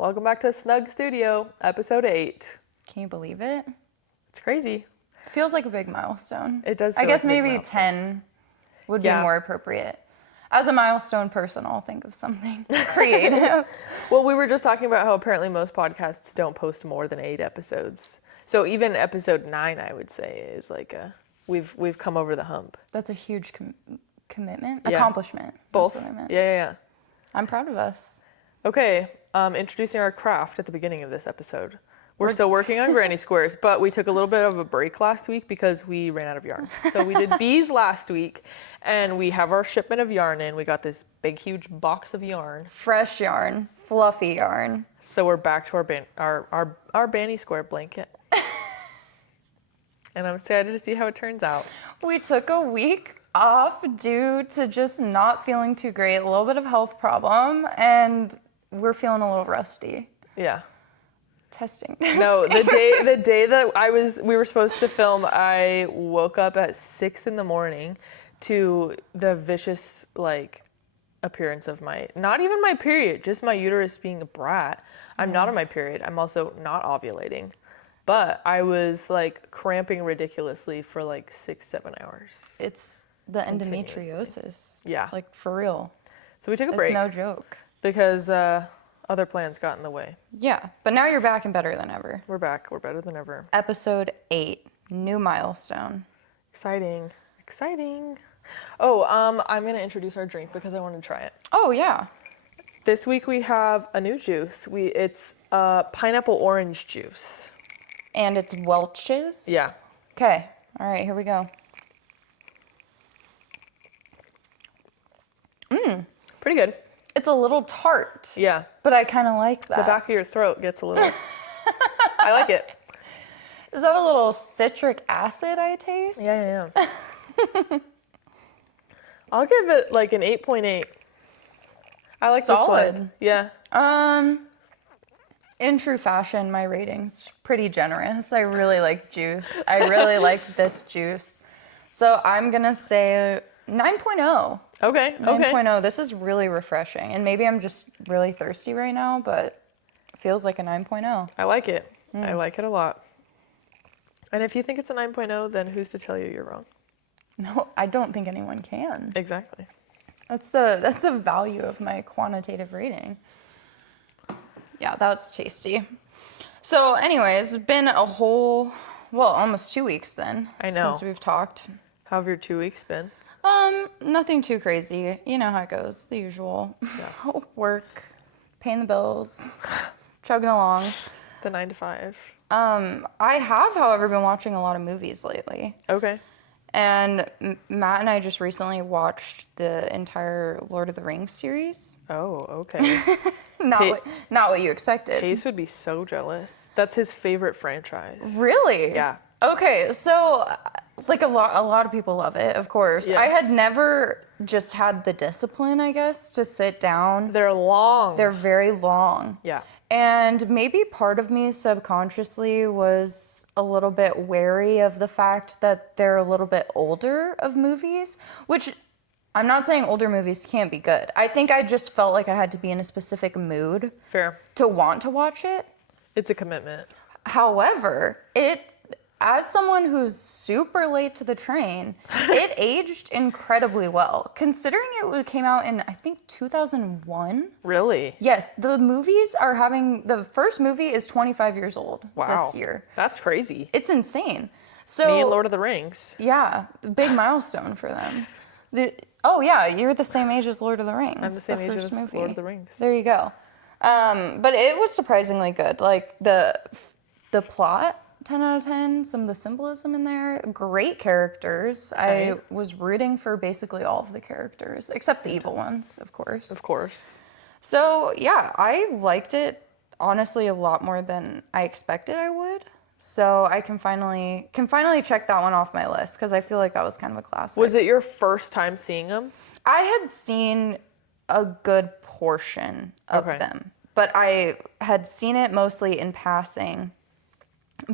Welcome back to Snug Studio, episode 8. Can you believe it? It's crazy. Feels like a big milestone. It does I feel guess like a big maybe milestone. 10 would be more appropriate. As a milestone person, I'll think of something creative. Well, we were just talking about how apparently most podcasts don't post more than 8 episodes. So even episode 9, I would say, is like we've come over the hump. That's a huge commitment, Yeah. accomplishment. Both. That's what I meant. Yeah. I'm proud of us. Okay, introducing our craft at the beginning of this episode. We're still working on granny squares, but we took a little bit of a break last week because we ran out of yarn. So we did bees last week, and we have our shipment of yarn in. We got this big, huge box of yarn. Fresh yarn, fluffy yarn. So we're back to our Banny Square blanket. And I'm excited to see how it turns out. We took a week off due to just not feeling too great, a little bit of health problem, and we're feeling a little rusty. Yeah. Testing. No, the day that we were supposed to film, I woke up at 6 a.m. to the vicious appearance of not even my period, just my uterus being a brat. I'm not on my period. I'm also not ovulating. But I was cramping ridiculously for 6-7 hours. It's the endometriosis. Yeah. For real. So we took a break. It's no joke. Because other plans got in the way. Yeah, but now you're back and better than ever. We're back. We're better than ever. Episode 8, new milestone. Exciting. Oh, I'm going to introduce our drink because I want to try it. Oh, yeah. This week we have a new juice. It's pineapple orange juice. And it's Welch's? Yeah. Okay. All right, here we go. Pretty good. It's a little tart. Yeah. But I kind of like that. The back of your throat gets a little... I like it. Is that a little citric acid I taste? Yeah. I'll give it an 8.8. I like Solid. this one. Yeah. In true fashion, my rating's pretty generous. I really like juice. I really like this juice. So I'm going to say 9.0. Okay. 9.0. This is really refreshing. And maybe I'm just really thirsty right now, but it feels like a 9.0. I like it. I like it a lot. And if you think it's a 9.0, then who's to tell you you're wrong? No, I don't think anyone can. Exactly. That's the value of my quantitative rating. Yeah, that was tasty. So anyways, it's been almost 2 weeks then. I know. Since we've talked. How have your 2 weeks been? Nothing too crazy. You know how it goes, the usual. Yeah. Work, paying the bills, chugging along. The 9 to 5. I have, however, been watching a lot of movies lately. Okay. And Matt and I just recently watched the entire Lord of the Rings series. Oh, okay. Not what you expected. Pace would be so jealous. That's his favorite franchise. Really? Yeah. Okay, so a lot of people love it, of course. Yes. I had never just had the discipline, I guess, to sit down. They're long. They're very long. Yeah. And maybe part of me subconsciously was a little bit wary of the fact that they're a little bit older of movies, which I'm not saying older movies can't be good. I think I just felt like I had to be in a specific mood Fair. to want to watch it. It's a commitment. However, as someone who's super late to the train, it aged incredibly well. Considering it came out in, I think, 2001. Really? Yes, the first movie is 25 years old this year. That's crazy. It's insane. So, Me and Lord of the Rings. Yeah, big milestone for them. You're the same age as Lord of the Rings. I'm the same age as movie. Lord of the Rings. There you go. But it was surprisingly good. The plot, 10 out of 10, some of the symbolism in there, great characters. Okay. I was rooting for basically all of the characters, except the evil ones, of course. Of course. So, yeah, I liked it, honestly, a lot more than I expected I would. So I can finally check that one off my list, because I feel like that was kind of a classic. Was it your first time seeing them? I had seen a good portion of them, but I had seen it mostly in passing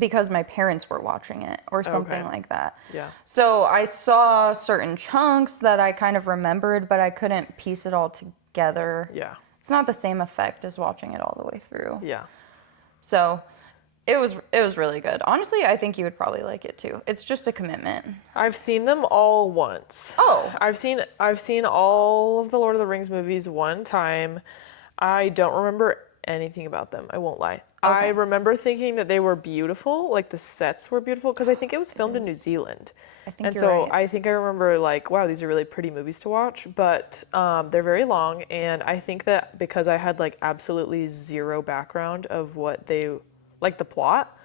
because my parents were watching it or something like that. Yeah. So I saw certain chunks that I kind of remembered, but I couldn't piece it all together. Yeah. it's not the same effect as watching it all the way through. Yeah. So it was really good. Honestly, I think you would probably like it too. It's just a commitment. I've seen them all once. Oh. I've seen all of the Lord of the Rings movies one time. I don't remember anything about them. I won't lie. I remember thinking that they were beautiful, like the sets were beautiful, because I think it was filmed in New Zealand. I think And you're so right. I think I remember like, wow, these are really pretty movies to watch, but they're very long. And I think that because I had like absolutely zero background of what they, like the plot,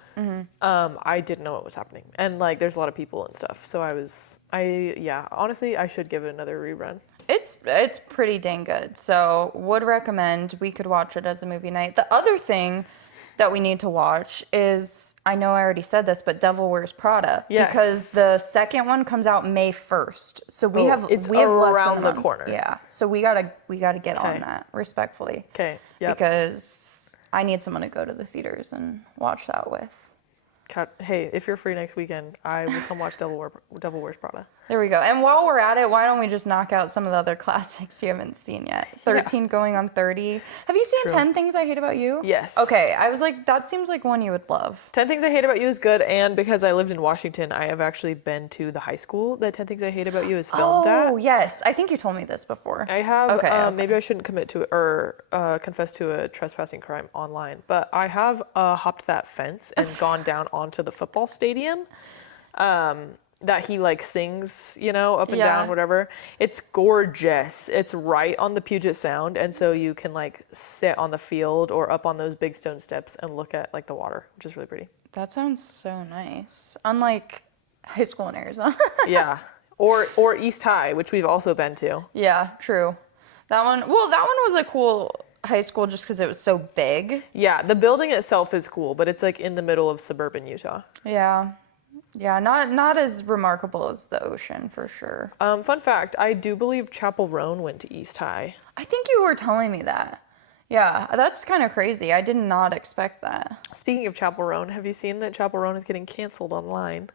I didn't know what was happening. And like, there's a lot of people and stuff. So honestly, I should give it another rerun. It's pretty dang good. So would recommend. We could watch it as a movie night. The other thing that we need to watch is, I know I already said this, but Devil Wears Prada. Yes. Because the second one comes out May 1st. So we have less than around a the month. corner. Yeah. So we gotta get on that respectfully. Okay. Yeah. Because I need someone to go to the theaters and watch that with. Hey, if you're free next weekend, I will come watch Devil Wears Prada. There we go. And while we're at it, why don't we just knock out some of the other classics you haven't seen yet? 13 going on 30. Have you seen True. 10 Things I Hate About You? Yes. Okay, I was like, that seems like one you would love. 10 Things I Hate About You is good, and because I lived in Washington, I have actually been to the high school that 10 Things I Hate About You is filmed at. Oh, yes. I think you told me this before. I have, Okay. maybe I shouldn't commit to or confess to a trespassing crime online, but I have hopped that fence and gone down onto the football stadium that he like sings, up and down, whatever. It's gorgeous. It's right on the Puget Sound, and so you can like sit on the field or up on those big stone steps and look at like the water, which is really pretty. That sounds so nice. Unlike high school in Arizona. Yeah. Or East High, which we've also been to. Yeah, true. That one was a cool high school just because it was so big. Yeah, the building itself is cool, but it's like in the middle of suburban Utah. Yeah. Yeah, not as remarkable as the ocean for sure. Fun fact, I do believe Chapel Roan went to East High. I think you were telling me that. Yeah, that's kind of crazy. I did not expect that. Speaking of Chapel Roan, have you seen that Chapel Roan is getting canceled online?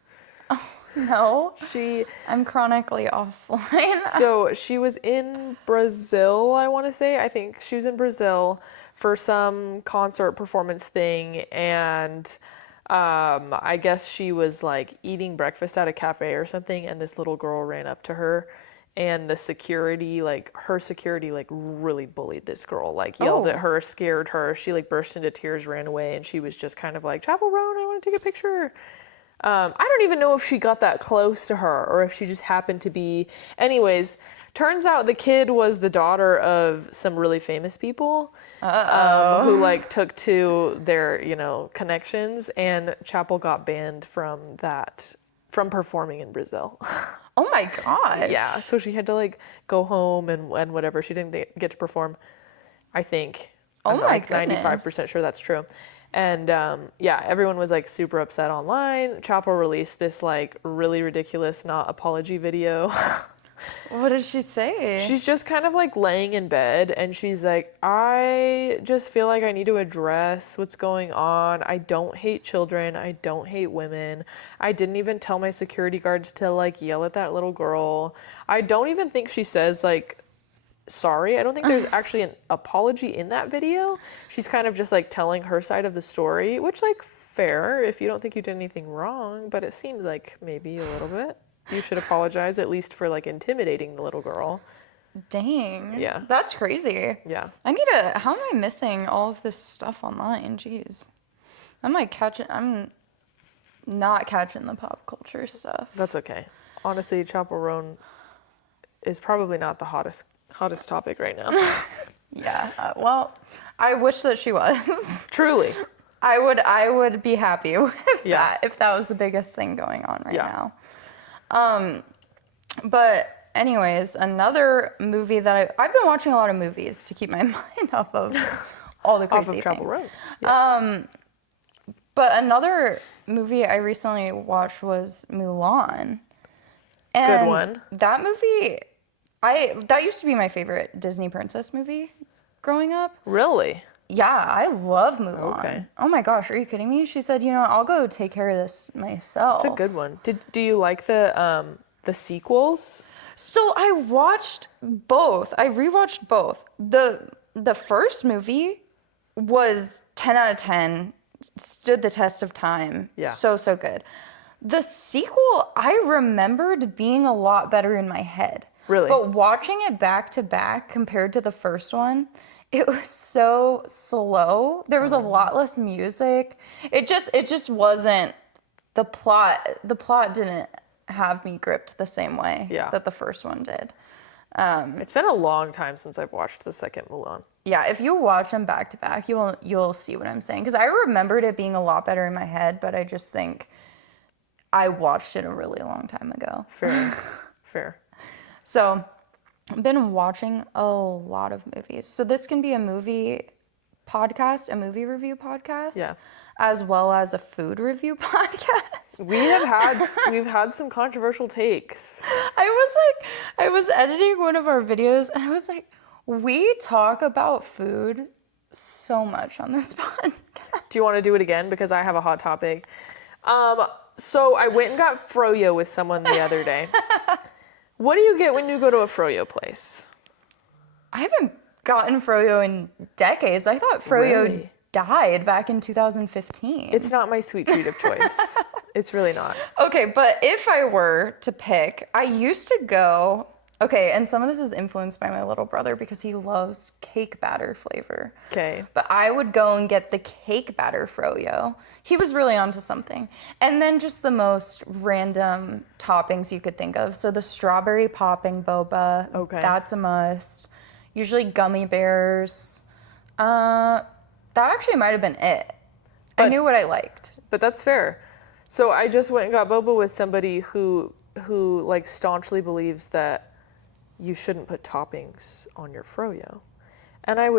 No. She I'm chronically offline. So she was in Brazil, I want to say. I think she was in Brazil for some concert performance thing, and I guess she was like eating breakfast at a cafe or something, and this little girl ran up to her, and her security like really bullied this girl, like yelled at her, scared her. She like burst into tears, ran away, and she was just kind of like, Chapel Roan, I want to take a picture. I don't even know if she got that close to her or if she just happened to be. Anyways, turns out the kid was the daughter of some really famous people who like took to their, connections, and Chapel got banned from performing in Brazil. Oh my god. Yeah, so she had to like go home and whatever. She didn't get to perform, I think. I'm like 95% sure that's true. And everyone was like super upset online. Chapel released this like really ridiculous not apology video. What did she say? She's just kind of like laying in bed, and she's like, I just feel like I need to address what's going on. I don't hate children. I don't hate women. I didn't even tell my security guards to like yell at that little girl. I don't even think she says like sorry. I don't think there's actually an apology in that video. She's kind of just like telling her side of the story, which like fair if you don't think you did anything wrong, but it seems like maybe a little bit. You should apologize at least for like intimidating the little girl. Dang. Yeah. That's crazy. Yeah. How am I missing all of this stuff online? Jeez. I'm not catching the pop culture stuff. That's okay. Honestly, Chapel Roan is probably not the hottest topic right now. Yeah. Well, I wish that she was. Truly. I would be happy with Yeah. that if that was the biggest thing going on right now. But anyways, another movie that I've been watching a lot of movies to keep my mind off of all the crazy Off of Chapel things. Roan. Yeah. But another movie I recently watched was Mulan. And Good one. That movie, that used to be my favorite Disney princess movie growing up. Really? Yeah, I love Mulan. Okay. Oh my gosh, are you kidding me? She said, I'll go take care of this myself. It's a good one. Do you like the sequels? So I watched both. I rewatched both. The the first movie was 10 out of 10, stood the test of time. Yeah. So good. The sequel, I remembered being a lot better in my head. Really? But watching it back to back compared to the first one, it was so slow. There was a lot less music. It just wasn't the plot. The plot didn't have me gripped the same way that the first one did. It's been a long time since I've watched the second Mulan. Yeah, if you watch them back to back, you'll see what I'm saying. Because I remembered it being a lot better in my head, but I just think I watched it a really long time ago. Fair. So I've been watching a lot of movies. So this can be a movie podcast, a movie review podcast, as well as a food review podcast. We've had some controversial takes. I was editing one of our videos and I was like, we talk about food so much on this podcast. Do you want to do it again? Because I have a hot topic. So I went and got froyo with someone the other day. What do you get when you go to a froyo place? I haven't gotten froyo in decades. I thought froyo died back in 2015. It's not my sweet treat of choice. It's really not. Okay, but if I were to pick, I used to go... Okay, and some of this is influenced by my little brother because he loves cake batter flavor. Okay. But I would go and get the cake batter froyo. He was really onto something. And then just the most random toppings you could think of. So the strawberry popping boba. Okay. That's a must. Usually gummy bears. That actually might have been it. I knew what I liked. But that's fair. So I just went and got boba with somebody who like staunchly believes that you shouldn't put toppings on your froyo. And I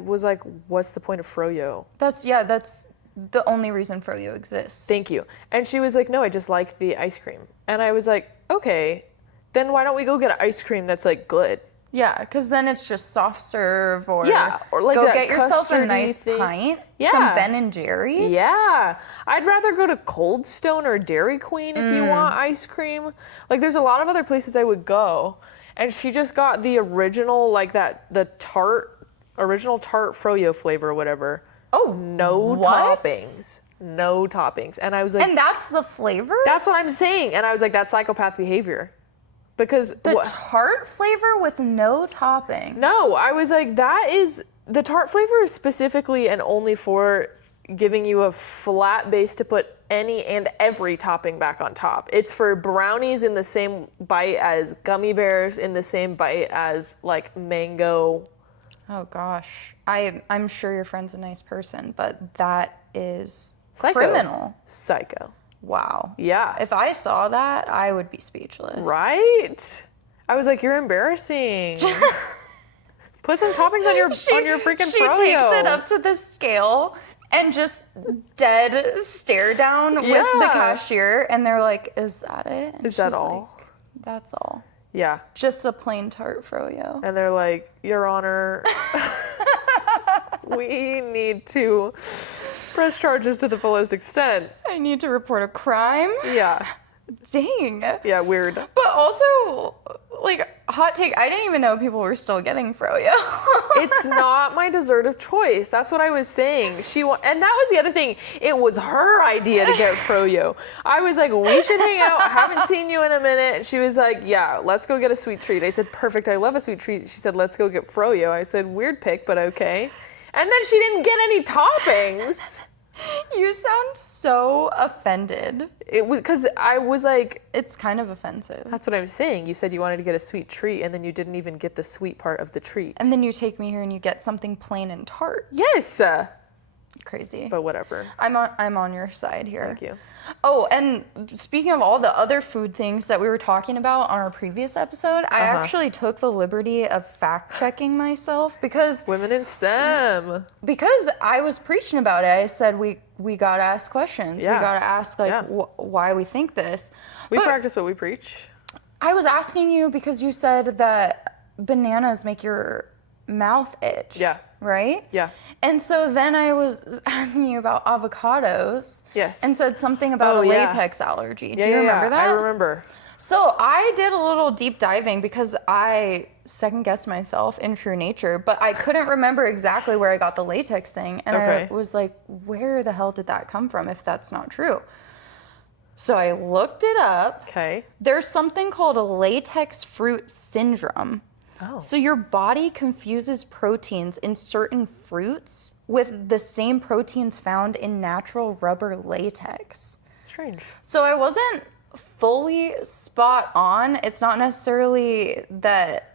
was like, what's the point of froyo? That's the only reason froyo exists. Thank you. And she was like, no, I just like the ice cream. And I was like, okay, then why don't we go get an ice cream that's like good? Yeah, because then it's just soft serve or like go that get yourself a custardy nice thing. pint, Yeah. some Ben and Jerry's. Yeah. I'd rather go to Cold Stone or Dairy Queen if you want ice cream. Like there's a lot of other places I would go. And she just got the original, like original tart froyo flavor or whatever. Oh, no what? toppings. No toppings. And I was like... And that's the flavor? That's what I'm saying. And I was like, that's psychopath behavior. Because... The tart flavor with no toppings? No, I was like, the tart flavor is specifically and only for giving you a flat base to put any and every topping back on top. It's for brownies in the same bite as gummy bears, in the same bite as like mango. Oh gosh. I'm sure your friend's a nice person, but that is Psycho. criminal. Psycho. Wow. Yeah. If I saw that, I would be speechless. Right? I was like, you're embarrassing. Put some toppings on your freaking froyo. She takes it up to the scale and just dead stare down with the cashier, and they're like, "Is that it?" And Is that she's all? like, that's all. Yeah. Just a plain tart froyo. And they're like, Your Honor, we need to press charges to the fullest extent. I need to report a crime. Yeah. Dang. Yeah, weird. But also, like, hot take, I didn't even know people were still getting froyo. It's not my dessert of choice. That's what I was saying. And that was the other thing. It was her idea to get froyo. I was like, we should hang out. I haven't seen you in a minute. And she was like, yeah, let's go get a sweet treat. I said, perfect. I love a sweet treat. She said, let's go get froyo. I said, weird pick, but okay. And then she didn't get any toppings. You sound so offended. It was because I was like, It's kind of offensive. that's what I'm saying. You said you wanted to get a sweet treat, and then you didn't even get the sweet part of the treat. And then you take me here and you get something plain and tart. Yes, Crazy. but whatever. I'm on your side here. Thank you. Oh, and speaking of all the other food things that we were talking about on our previous episode, I actually took the liberty of fact-checking myself because Women in STEM. I was preaching about it. I said we gotta ask questions. Yeah. We gotta ask like Yeah. why we think this. We But practice what we preach. I was asking you because you said that bananas make your mouth itch. Yeah. Right? Yeah. And so then I was asking you about avocados. Yes. And said something about Oh, a yeah. latex allergy. Do you remember that? I remember. So I did a little deep diving because I second guessed myself in true nature, but I couldn't remember exactly where I got the latex thing. And Okay. I was like, where the hell did that come from if that's not true? So I looked it up. Okay. There's something called a latex fruit syndrome. Oh. So your body confuses proteins in certain fruits with the same proteins found in natural rubber latex. Strange. So I wasn't fully spot on. It's not necessarily that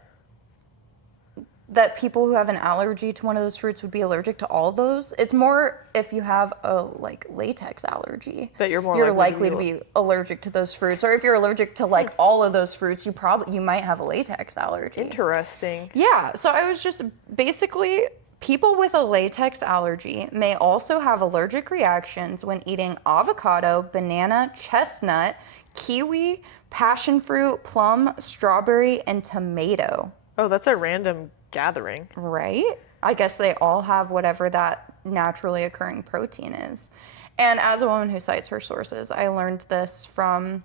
people who have an allergy to one of those fruits would be allergic to all those. It's more if you have a like latex allergy That you're more likely to be allergic to those fruits. Or if you're allergic to like all of those fruits, you might have a latex allergy. Interesting. Yeah, so I was just basically people with a latex allergy may also have allergic reactions when eating avocado, banana, chestnut, kiwi, passion fruit, plum, strawberry, and tomato. Oh, that's a random gathering. Right? I guess they all have whatever that naturally occurring protein is. And as a woman who cites her sources, I learned this from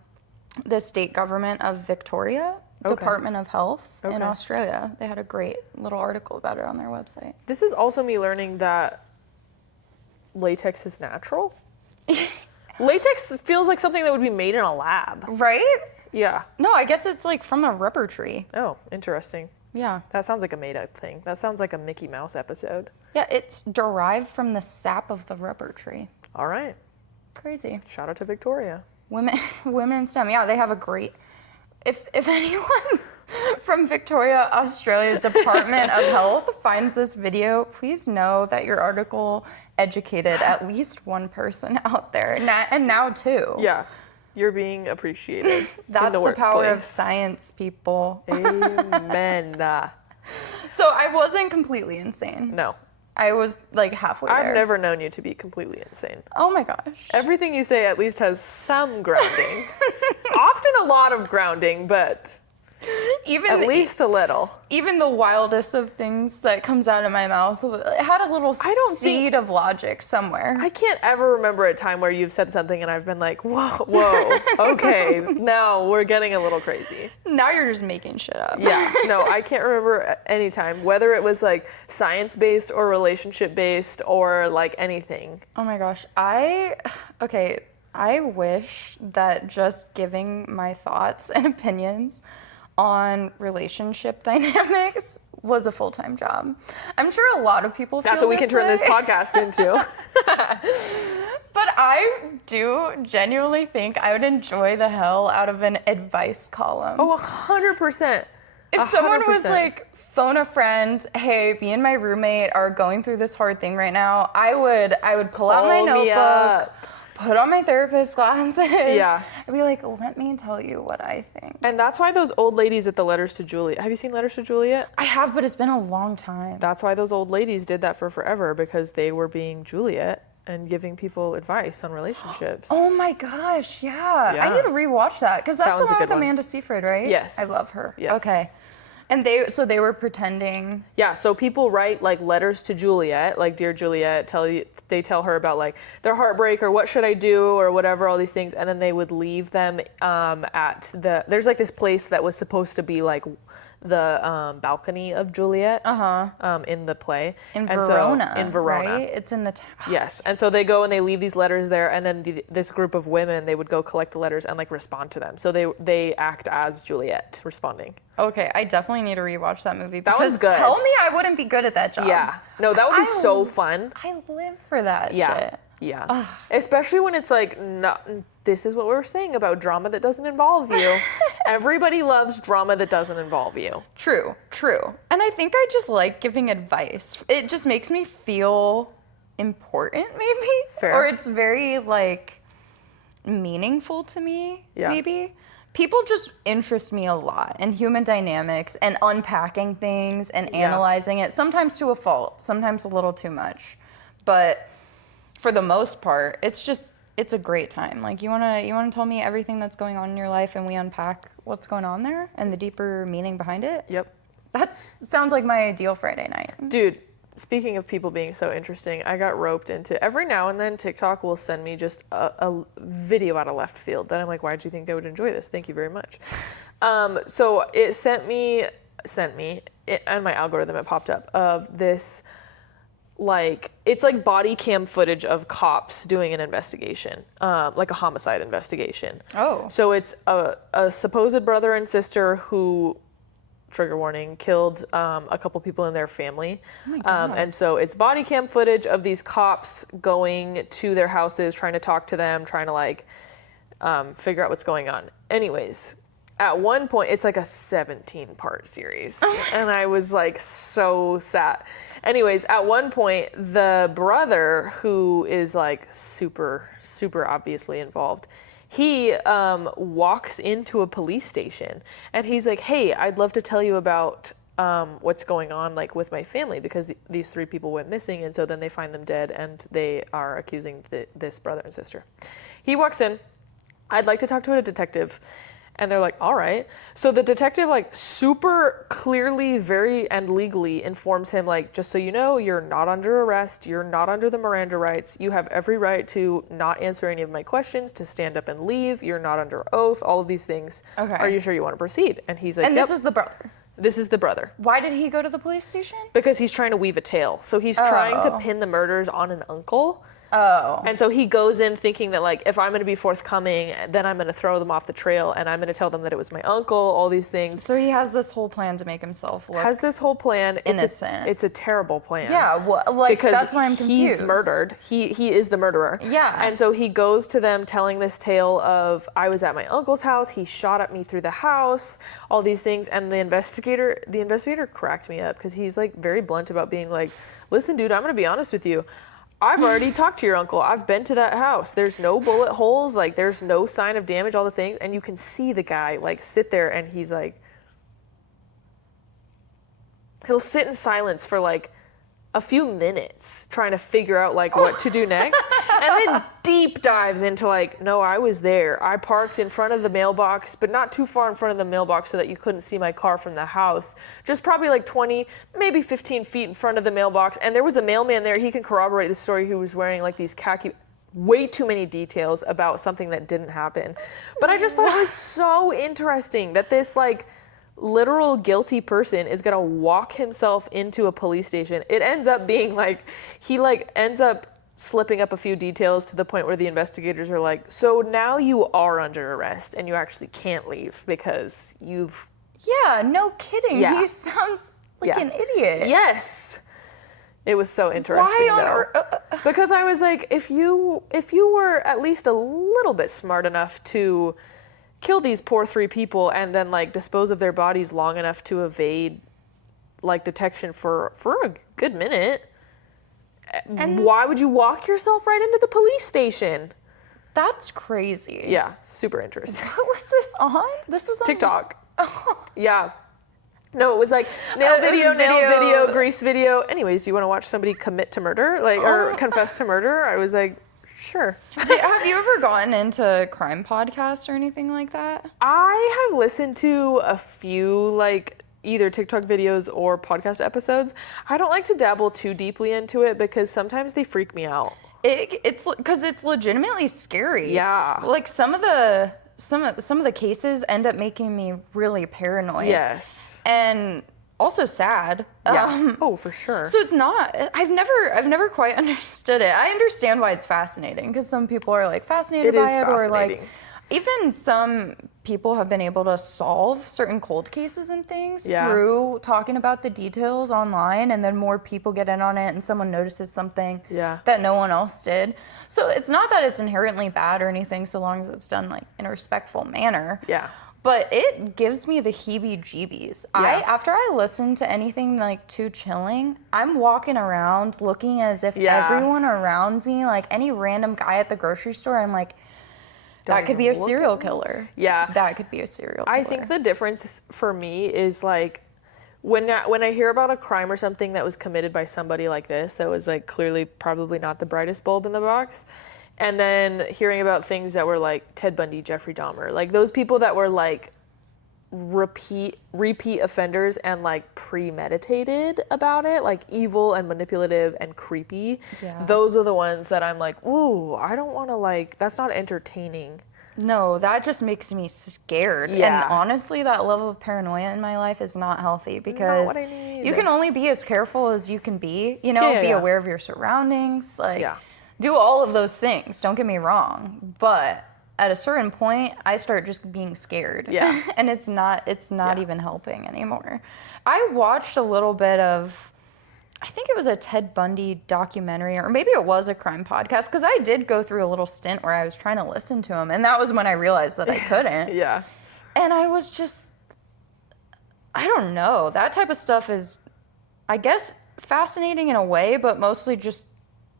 the state government of Victoria, Department of Health in Australia. They had a great little article about it on their website. This is also me learning that latex is natural. Latex feels like something that would be made in a lab. Right? Yeah. No, I guess it's like from a rubber tree. Oh, interesting. Yeah. That sounds like a made-up thing. That sounds like a Mickey Mouse episode. Yeah, it's derived from the sap of the rubber tree. All right. Crazy. Shout out to Victoria. Women in STEM. Yeah, they have a great. If anyone from Victoria, Australia Department of Health finds this video, please know that your article educated at least one person out there, and now two. Yeah. You're being appreciated. That's in the power of workplace. science, people. Amen. So I wasn't completely insane. No. I was like halfway there. I've never known you to be completely insane. Oh my gosh. Everything you say at least has some grounding. Often a lot of grounding, but at least a little. Even the wildest of things that comes out of my mouth, it had a little seed of logic somewhere. I can't ever remember a time where you've said something and I've been like, whoa, okay, now we're getting a little crazy. Now you're just making shit up. Yeah, no, I can't remember any time, whether it was like science-based or relationship-based or like anything. Oh my gosh. I wish that just giving my thoughts and opinions on relationship dynamics was a full-time job. I'm sure a lot of people feel That's what we can turn way. this podcast into. But I do genuinely think I would enjoy the hell out of an advice column. Oh, 100%. If someone was like, phone a friend, hey, me and my roommate are going through this hard thing right now, I would pull out my notebook, put on my therapist glasses. Yeah. I'd be like, let me tell you what I think. And that's why those old ladies at the Letters to Juliet, have you seen Letters to Juliet? I have, but it's been a long time. That's why those old ladies did that for forever, because they were being Juliet and giving people advice on relationships. Oh my gosh, yeah. I need to rewatch that, because that's the one with Amanda Seyfried, right? Yes. I love her. Yes. Okay. And they were pretending. Yeah, so people write like letters to Juliet, like Dear Juliet, they tell her about like their heartbreak or what should I do or whatever, all these things, and then they would leave them there's like this place that was supposed to be like the balcony of Juliet in the play. In Verona. In Verona. Right? It's in the town. Yes, and so they go and they leave these letters there, and then this group of women, they would go collect the letters and like respond to them. So they act as Juliet responding. Okay, I definitely need to rewatch that movie, That because was good. tell me I wouldn't be good at that job. Yeah, no, that would be so fun. I live for that shit. Yeah. Ugh. Especially when it's like, no, this is what we were saying about drama that doesn't involve you. Everybody loves drama that doesn't involve you. True. And I think I just like giving advice. It just makes me feel important, maybe. Fair. Or it's very like meaningful to me, Yeah. maybe. People just interest me a lot in human dynamics and unpacking things and analyzing it, sometimes to a fault, sometimes a little too much. But for the most part, it's a great time. Like you wanna tell me everything that's going on in your life and we unpack what's going on there and the deeper meaning behind it? Yep. That sounds like my ideal Friday night. Dude, speaking of people being so interesting, I got roped into, every now and then TikTok will send me just a video out of left field that I'm like, why did you think I would enjoy this? Thank you very much. So it sent me, and my algorithm, it popped up of this, like, it's like body cam footage of cops doing an investigation, like a homicide investigation. Oh. So it's a supposed brother and sister who, trigger warning, killed a couple people in their family. Oh my God. And so it's body cam footage of these cops going to their houses, trying to talk to them, trying to like figure out what's going on. Anyways, at one point, it's like a 17-part series. And I was like so sad. Anyways, at one point, the brother, who is like super, super obviously involved, he walks into a police station and he's like, hey, I'd love to tell you about what's going on like with my family, because these 3 people went missing, and so then they find them dead and they are accusing this brother and sister. He walks in, I'd like to talk to a detective. And they're like, all right. So the detective like super clearly, very and legally informs him, like, just so you know, you're not under arrest. You're not under the Miranda rights. You have every right to not answer any of my questions, to stand up and leave. You're not under oath, all of these things. Okay. Are you sure you want to proceed? And he's like, And yep. this is the brother. This is the brother. Why did he go to the police station? Because he's trying to weave a tale. So he's trying to pin the murders on an uncle. Oh. And so he goes in thinking that, like, if I'm going to be forthcoming, then I'm going to throw them off the trail and I'm going to tell them that it was my uncle, all these things. So he has this whole plan to make himself look Has this whole plan. innocent. It's a terrible plan. Yeah, well, like, because that's why I'm confused. he's murdered. He is the murderer. Yeah. And so he goes to them telling this tale of, I was at my uncle's house, he shot at me through the house, all these things. And the investigator cracked me up, because he's like very blunt about being like, listen, dude, I'm going to be honest with you. I've already talked to your uncle. I've been to that house. There's no bullet holes. Like, there's no sign of damage, all the things. And you can see the guy, like, sit there and he's like, he'll sit in silence for, like, a few minutes trying to figure out, like, what to do next. And then deep dives into, like, no, I was there. I parked in front of the mailbox, but not too far in front of the mailbox so that you couldn't see my car from the house. Just probably like 20, maybe 15 feet in front of the mailbox. And there was a mailman there. He can corroborate the story. He was wearing, like, these khaki, way too many details about something that didn't happen. But I just thought it was so interesting that this, like, literal guilty person is gonna walk himself into a police station. It ends up being like, he like ends up slipping up a few details to the point where the investigators are like, so now you are under arrest and you actually can't leave because you've... Yeah, no kidding. Yeah. He sounds like Yeah. an idiot. Yes. It was so interesting. Why on though. earth? Because I was like, if you were at least a little bit smart enough to kill these poor 3 people and then like dispose of their bodies long enough to evade like detection for a good minute, and why would you walk yourself right into the police station? That's crazy. Yeah, super interesting. What was this on? This was on TikTok. Oh. Yeah. No, it was like nail It was video, a nail video. video, grease video. Anyways, do you want to watch somebody commit to murder, like, or confess to murder? I was like, sure. Have you ever gotten into crime podcasts or anything like that? I have listened to a few, like, either TikTok videos or podcast episodes. I don't like to dabble too deeply into it because sometimes they freak me out. It's because it's legitimately scary. Yeah. Like some of the cases end up making me really paranoid. Yes. And also sad. Yeah. Oh, for sure. So it's not. I've never quite understood it. I understand why it's fascinating because some people are like fascinated It by is it, or like fascinating. even some people have been able to solve certain cold cases and things through talking about the details online, and then more people get in on it and someone notices something that no one else did. So it's not that it's inherently bad or anything, so long as it's done like in a respectful manner. Yeah. But it gives me the heebie-jeebies. After I listen to anything like too chilling, I'm walking around looking as if everyone around me, like any random guy at the grocery store, I'm like, that could be a serial killer. Yeah. That could be a serial killer. I think the difference for me is like when I hear about a crime or something that was committed by somebody like this, that was like clearly probably not the brightest bulb in the box, and then hearing about things that were like Ted Bundy, Jeffrey Dahmer, like those people that were like repeat offenders and like premeditated about it, like evil and manipulative and creepy. Yeah. Those are the ones that I'm like, ooh, I don't want to, like, that's not entertaining. No, that just makes me scared. Yeah. And honestly, that level of paranoia in my life is not healthy Not because what I need. you can only be as careful as you can be, you know, Yeah, yeah, be yeah. aware of your surroundings, like Yeah. do all of those things. Don't get me wrong, but at a certain point, I start just being scared. Yeah. And it's not Yeah. even helping anymore. I watched a little bit of, I think it was a Ted Bundy documentary, or maybe it was a crime podcast, because I did go through a little stint where I was trying to listen to him, and that was when I realized that I couldn't. Yeah. And I was just, I don't know. That type of stuff is, I guess, fascinating in a way, but mostly just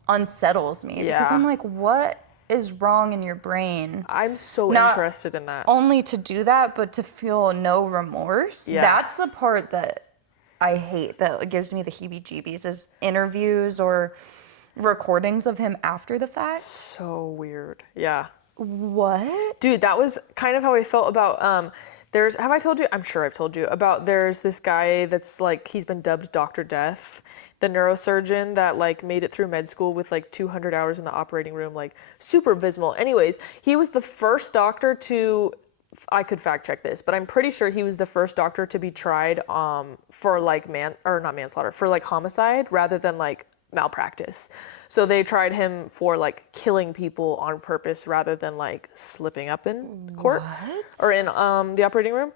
unsettles me. Because Yeah. I'm like, what is wrong in your brain? I'm so Not interested in that. Only to do that, but to feel no remorse. Yeah. That's the part that I hate, that gives me the heebie-jeebies, is interviews or recordings of him after the fact. So weird. Yeah. What? Dude, that was kind of how I felt about have I told you? I'm sure I've told you about, there's this guy that's like, he's been dubbed Dr. Death, the neurosurgeon that like made it through med school with like 200 hours in the operating room, like super abysmal. Anyways, he was the first doctor to, I could fact check this, but I'm pretty sure he was the first doctor to be tried for like not manslaughter, for like homicide rather than like malpractice. So they tried him for like killing people on purpose rather than like slipping up in court or in the operating room.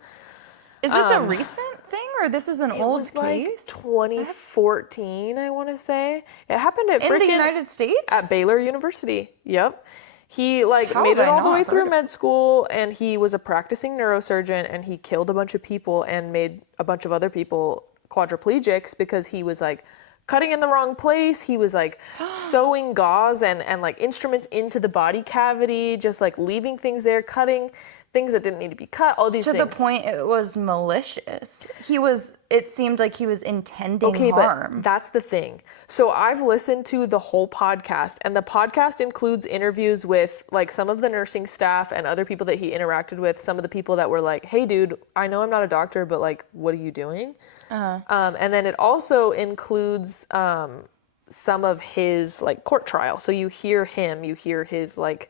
Is this a recent thing, or this is an old It was like case? 2014, I want to say. It happened at In the United States? at Baylor University. Yep. He like How made have it I all the not way heard through of med school, and he was a practicing neurosurgeon, and he killed a bunch of people and made a bunch of other people quadriplegics because he was like cutting in the wrong place. He was like sewing gauze and like instruments into the body cavity, just like leaving things there, cutting things that didn't need to be cut, all these To things. the point it was malicious. It seemed like he was intending Okay, harm. but that's the thing. So I've listened to the whole podcast, and the podcast includes interviews with like some of the nursing staff and other people that he interacted with, some of the people that were like, hey dude, I know I'm not a doctor, but like, what are you doing? And then it also includes some of his like court trial. So you hear his like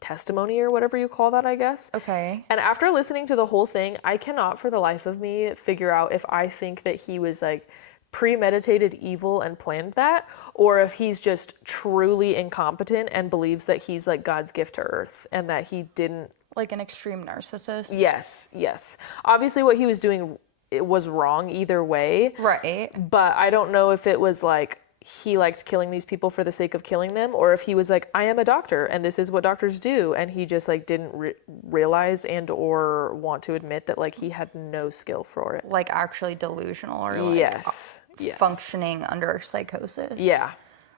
testimony or whatever you call that, I guess. Okay. And after listening to the whole thing, I cannot for the life of me figure out if I think that he was like premeditated evil and planned that, or if he's just truly incompetent and believes that he's like God's gift to earth and that he didn't. Like an extreme narcissist? Yes. Obviously what he was doing, it was wrong either way. Right. But I don't know if it was like he liked killing these people for the sake of killing them, or if he was like, I am a doctor and this is what doctors do, and he just like didn't realize and or want to admit that like he had no skill for it. Like actually delusional, or like Yes. functioning under psychosis. Yeah.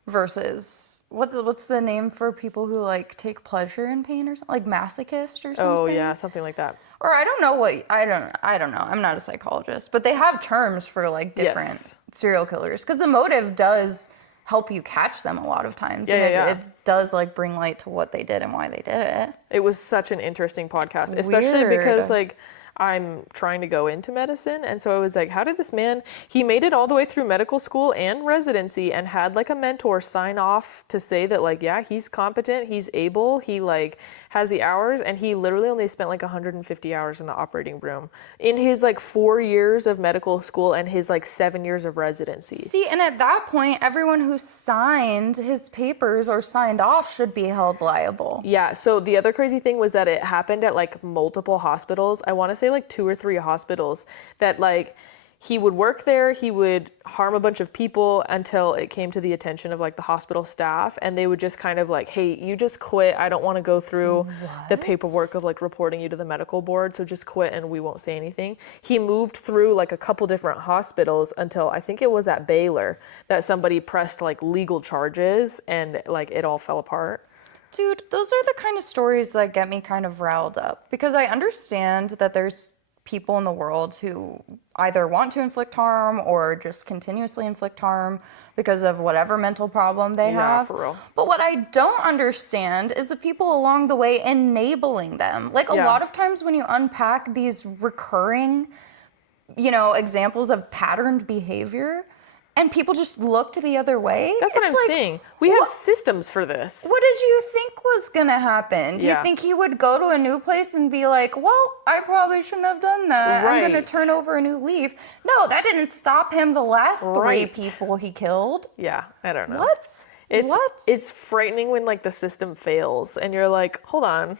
Versus what's the name for people who like take pleasure in pain or something? Like masochist or something? Oh yeah, something like that. Or I don't know. I'm not a psychologist, but they have terms for like different Yes. serial killers, because the motive does help you catch them a lot of times. Yeah, and yeah. it does like bring light to what they did and why they did it. It was such an interesting podcast, especially Weird. because like I'm trying to go into medicine, and so I was like, how did this man, he made it all the way through medical school and residency and had like a mentor sign off to say that like, yeah, he's competent, he's able, he like has the hours, and he literally only spent like 150 hours in the operating room in his like 4 years of medical school and his like 7 years of residency. See, and at that point, everyone who signed his papers or signed off should be held liable. Yeah, so the other crazy thing was that it happened at like multiple hospitals. I want to say like 2 or 3 hospitals that like he would work there, he would harm a bunch of people until it came to the attention of like the hospital staff, and they would just kind of like, hey, you just quit. I don't want to go through the paperwork of like reporting you to the medical board, so just quit and we won't say anything. He moved through like a couple different hospitals until I think it was at Baylor that somebody pressed like legal charges and like it all fell apart. Dude, those are the kind of stories that get me kind of riled up, because I understand that there's people in the world who either want to inflict harm or just continuously inflict harm because of whatever mental problem they have. For real. But what I don't understand is the people along the way enabling them. Like a lot of times when you unpack these recurring, examples of patterned behavior, and people just looked the other way. That's what I'm saying. We have systems for this. What did you think was gonna happen? Do you Yeah. think he would go to a new place and be like, well, I probably shouldn't have done that. I'm gonna Right. turn over a new leaf. No, that didn't stop him the last three Right. people he killed. Yeah, I don't know. What? It's frightening when like the system fails and you're like, hold on.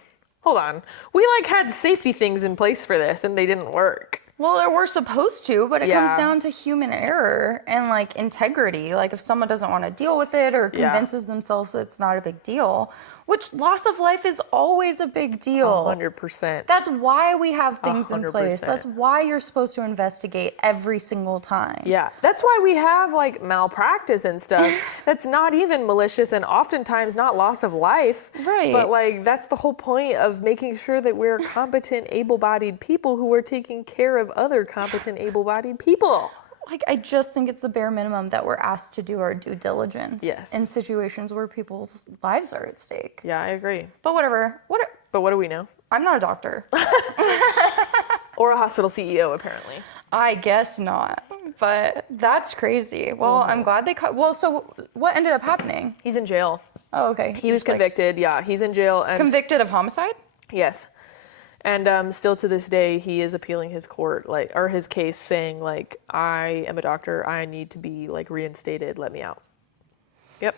We like had safety things in place for this and they didn't work. Well, we're supposed to, but it Yeah. comes down to human error and like integrity. Like if someone doesn't want to deal with it or convinces themselves that it's not a big deal, which loss of life is always a big deal. 100%. That's why we have things in place. 100%. That's why you're supposed to investigate every single time. Yeah, that's why we have like malpractice and stuff. That's not even malicious and oftentimes not loss of life. Right. But like that's the whole point of making sure that we're competent, able-bodied people who are taking care of other competent, able-bodied people. Like, I just think it's the bare minimum that we're asked to do our due diligence Yes. in situations where people's lives are at stake. Yeah, I agree. But whatever. But what do we know? I'm not a doctor. Or a hospital CEO, apparently. I guess not. But that's crazy. Well, I'm glad they cut. Well, so what ended up happening? He's in jail. Oh, okay. He was convicted. Yeah, he's in jail. And Convicted of homicide? Yes. And still to this day, he is appealing his his case, saying like, I am a doctor. I need to be like reinstated. Let me out. Yep.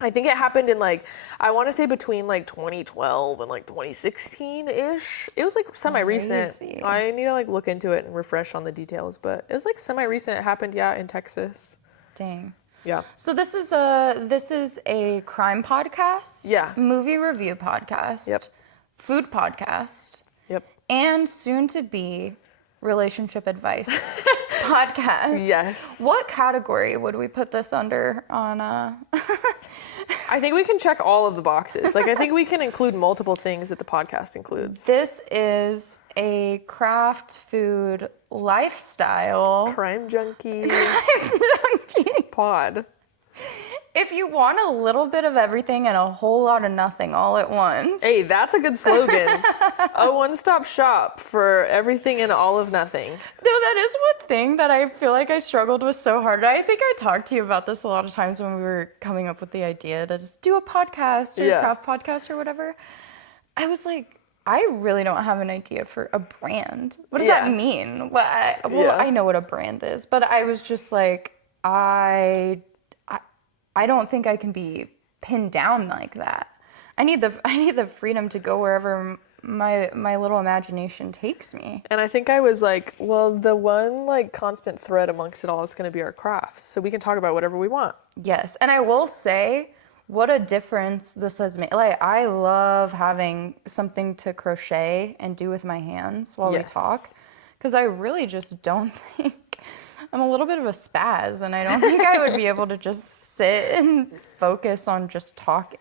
I think it happened in like, I want to say between like 2012 and like 2016-ish. It was like semi-recent. Crazy. I need to like look into it and refresh on the details, but it was like semi-recent. It happened, in Texas. Dang. Yeah. So this is a crime podcast. Yeah. Movie review podcast. Yep. Food podcast. Yep. And soon to be relationship advice podcast. Yes. What category would we put this under on I think we can check all of the boxes. Like, I think we can include multiple things that the podcast includes. This is a craft food lifestyle Crime junkie pod. If you want a little bit of everything and a whole lot of nothing all at once. Hey, that's a good slogan. A one-stop shop for everything and all of nothing. No, that is one thing that I feel like I struggled with so hard. I think I talked to you about this a lot of times when we were coming up with the idea to just do a podcast or a craft podcast or whatever. I was like, I really don't have an idea for a brand. What does that mean? I know what a brand is, but I was just like, I don't think I can be pinned down like that. I need the freedom to go wherever my little imagination takes me. And I think I was like, well, the one like constant thread amongst it all is going to be our crafts. So we can talk about whatever we want. Yes, and I will say what a difference this has made. Like, I love having something to crochet and do with my hands while we talk, because I really just don't think I'm a little bit of a spaz, and I don't think I would be able to just sit and focus on just talk.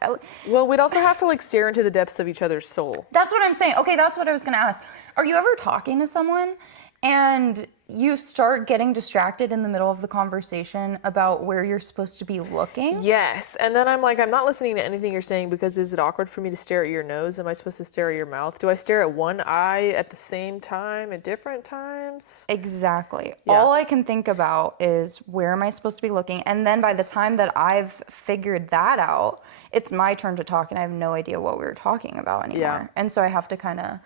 Well, we'd also have to like stare into the depths of each other's soul. That's what I'm saying. Okay, that's what I was gonna ask. Are you ever talking to someone and you start getting distracted in the middle of the conversation about where you're supposed to be looking? Yes. And then I'm like, I'm not listening to anything you're saying because is it awkward for me to stare at your nose? Am I supposed to stare at your mouth? Do I stare at one eye at the same time at different times? Exactly. Yeah. All I can think about is where am I supposed to be looking? And then by the time that I've figured that out, it's my turn to talk and I have no idea what we were talking about anymore. Yeah. And so I have to kind of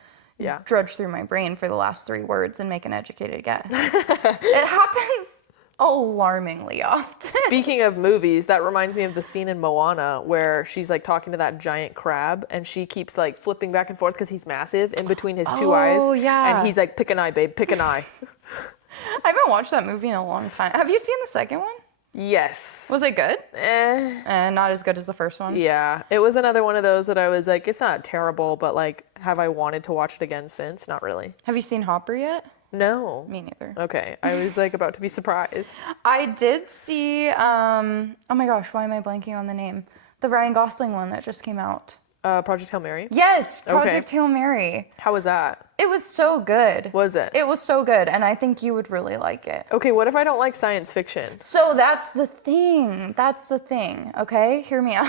drudge through my brain for the last 3 words and make an educated guess. It happens alarmingly often. Speaking of movies, that reminds me of the scene in Moana where she's like talking to that giant crab and she keeps like flipping back and forth because he's massive in between his two eyes. Oh, yeah. And he's like, pick an eye, babe, pick an eye. I haven't watched that movie in a long time. Have you seen the second one? Yes. Was it good? Not as good as the first one? Yeah. It was another one of those that I was like, it's not terrible, but like, have I wanted to watch it again since? Not really. Have you seen Hopper yet? No. Me neither. Okay. I was like about to be surprised. I did see, oh my gosh, why am I blanking on the name? The Ryan Gosling one that just came out. Project Hail Mary. Yes, Okay. Project Hail Mary. How was that? It was so good. Was it? It was so good, and I think you would really like it. Okay, what if I don't like science fiction? So that's the thing. That's the thing. Okay, hear me out.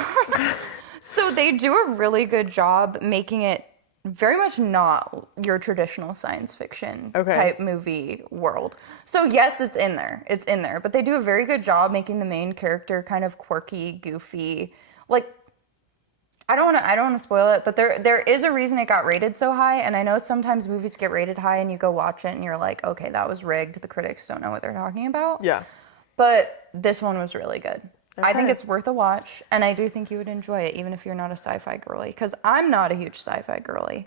So they do a really good job making it very much not your traditional science fiction type movie world. So yes, it's in there. It's in there. But they do a very good job making the main character kind of quirky, goofy. Like, I don't want to spoil it, but there is a reason it got rated so high. And I know sometimes movies get rated high and you go watch it and you're like, okay, that was rigged. The critics don't know what they're talking about. Yeah. But this one was really good. Okay. I think it's worth a watch, and I do think you would enjoy it, even if you're not a sci-fi girly, because I'm not a huge sci-fi girly,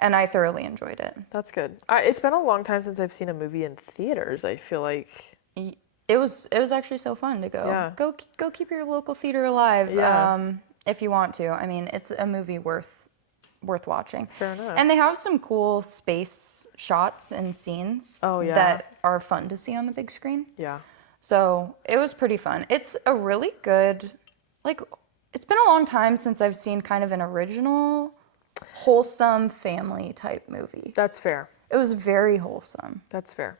and I thoroughly enjoyed it. That's good. It's been a long time since I've seen a movie in theaters, I feel like. It was actually so fun to go. Yeah. Go keep your local theater alive, Yeah. if you want to. I mean, it's a movie worth watching. Fair enough. And they have some cool space shots and scenes that are fun to see on the big screen. Yeah. So it was pretty fun. It's a really good, like, it's been a long time since I've seen kind of an original, wholesome family type movie. That's fair. It was very wholesome. That's fair.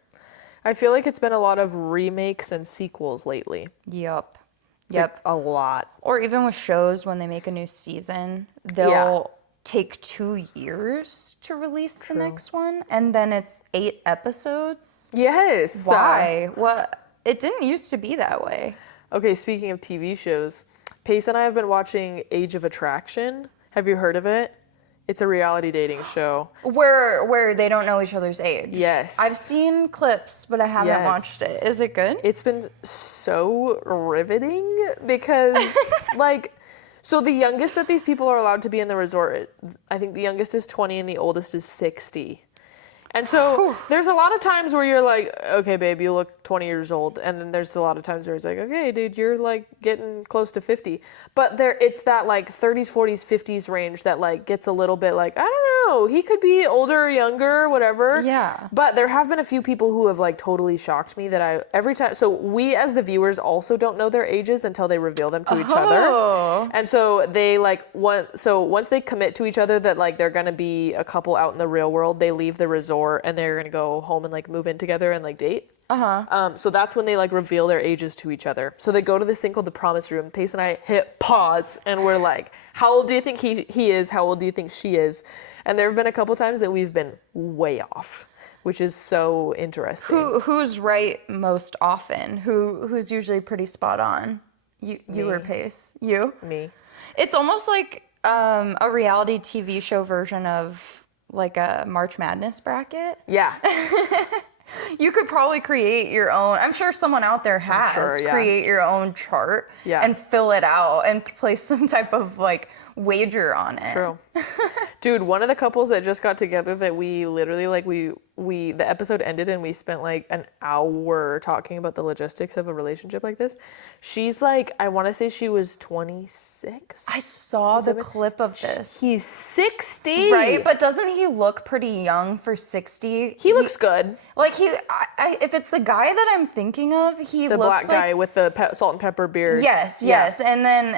I feel like it's been a lot of remakes and sequels lately. Yep. Like, a lot. Or even with shows, when they make a new season, they'll take 2 years to release the next one, and then it's 8 episodes. Yes. Why? What? It didn't used to be that way. Okay, speaking of TV shows, Pace and I have been watching Age of Attraction. Have you heard of it? It's a reality dating show. Where they don't know each other's age. Yes. I've seen clips, but I haven't watched it. Is it good? It's been so riveting because, like, so the youngest that these people are allowed to be in the resort, I think the youngest is 20 and the oldest is 60. And so there's a lot of times where you're like, okay, babe, you look 20 years old. And then there's a lot of times where it's like, okay, dude, you're like getting close to 50. But it's that like 30s, 40s, 50s range that like gets a little bit like, I don't know, he could be older or younger, whatever. Yeah. But there have been a few people who have like totally shocked me that every time, so we as the viewers also don't know their ages until they reveal them to each other. And so they like, once they commit to each other that like they're going to be a couple out in the real world, they leave the resort and they're gonna go home and like move in together and like date. So that's when they like reveal their ages to each other. So they go to this thing called the promise room. Pace and I hit pause and we're like, how old do you think he is? How old do you think she is? And there have been a couple times that we've been way off, which is so interesting. Who's right most often? Who's usually pretty spot on? You or Pace? You? Me. It's almost like a reality TV show version of like a March Madness bracket. Yeah. You could probably create your own. I'm sure someone out there has create your own chart and fill it out and place some type of like wager on it. True. Dude, one of the couples that just got together that we literally like the episode ended and we spent like an hour talking about the logistics of a relationship like this. She's like, I want to say she was 26. I saw the clip of this. He's 60. Right, but doesn't he look pretty young for 60? He looks good. Like if it's the guy that I'm thinking of, he looks like... The black guy with the salt and pepper beard. Yes. And then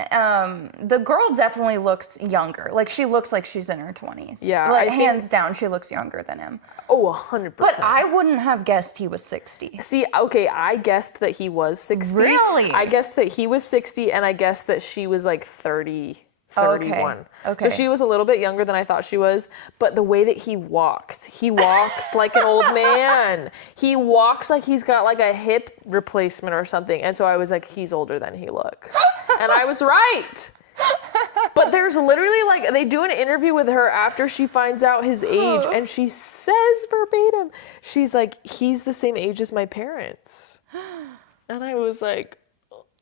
the girl definitely looks younger. Like she looks like she's in her 20s. Yeah. Like hands down, she looks younger than him. Oh, 100%. But I wouldn't have guessed he was 60. See, okay, I guessed that he was 60. Really? I guessed that he was 60 and I guessed that she was like 30. 31. Okay. So she was a little bit younger than I thought she was, but the way that he walks like an old man. He walks like he's got like a hip replacement or something. And so I was like, he's older than he looks. And I was right. But there's literally like, they do an interview with her after she finds out his age and she says verbatim, she's like, he's the same age as my parents. And I was like,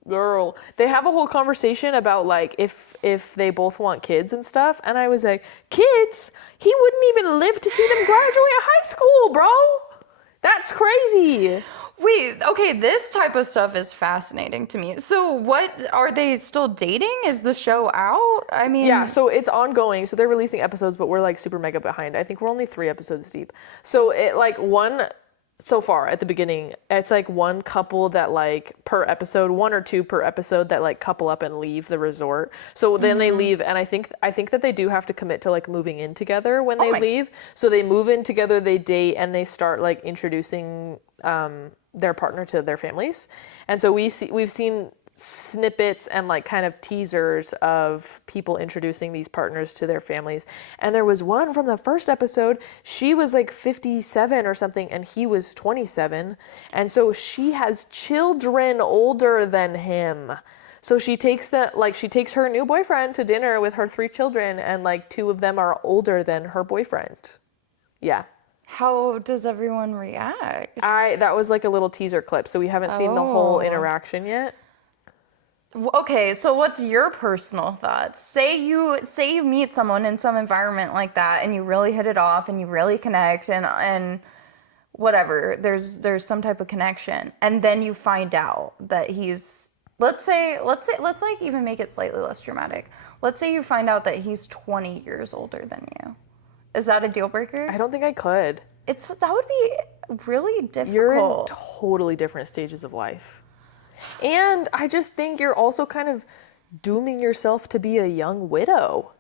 girl, they have a whole conversation about like if they both want kids and stuff, and I was like, kids? He wouldn't even live to see them graduate high school, bro. That's crazy. Wait, okay, this type of stuff is fascinating to me. So what, are they still dating? Is the show out? I mean... Yeah, so it's ongoing. So they're releasing episodes, but we're like super mega behind. I think we're only 3 episodes deep. So it like so far at the beginning, it's like one couple that like per episode, one or two per episode that like couple up and leave the resort. So then they leave, and I think that they do have to commit to like moving in together when they leave. So they move in together, they date, and they start like introducing their partner to their families. And so we've seen snippets and like kind of teasers of people introducing these partners to their families. And there was one from the first episode, she was like 57 or something and he was 27, and so she has children older than him. So she takes her new boyfriend to dinner with her 3 children, and like 2 of them are older than her boyfriend. Yeah. How does everyone react? That was like a little teaser clip, so we haven't seen the whole interaction yet. Okay, so what's your personal thoughts? Say you meet someone in some environment like that and you really hit it off and you really connect and whatever, there's some type of connection, and then you find out that he's, let's like even make it slightly less dramatic. Let's say you find out that he's 20 years older than you. Is that a deal breaker? I don't think I could. That would be really difficult. You're in totally different stages of life. And I just think you're also kind of dooming yourself to be a young widow.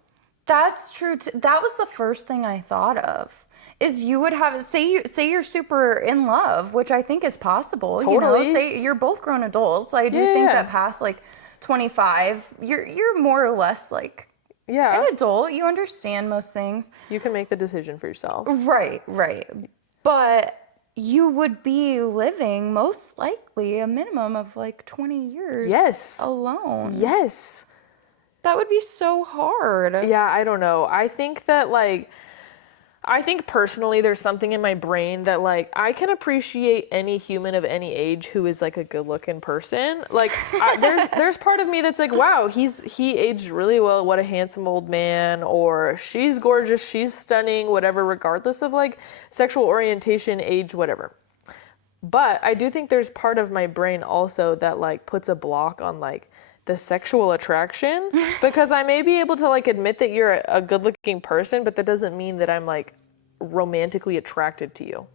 That's true. That was the first thing I thought of. Is you would have, say you're super in love, which I think is possible. Totally. You know, say you're both grown adults. I do think that past like 25, you're more or less like an adult. You understand most things. You can make the decision for yourself. Right. But you would be living most likely a minimum of like 20 years alone. Yes. That would be so hard. Yeah, I don't know. I think personally there's something in my brain that like I can appreciate any human of any age who is like a good looking person. Like there's part of me that's like, wow, he aged really well, what a handsome old man, or she's gorgeous, she's stunning, whatever, regardless of like sexual orientation, age, whatever. But I do think there's part of my brain also that like puts a block on like the sexual attraction, because I may be able to like admit that you're a good looking person, but that doesn't mean that I'm like romantically attracted to you.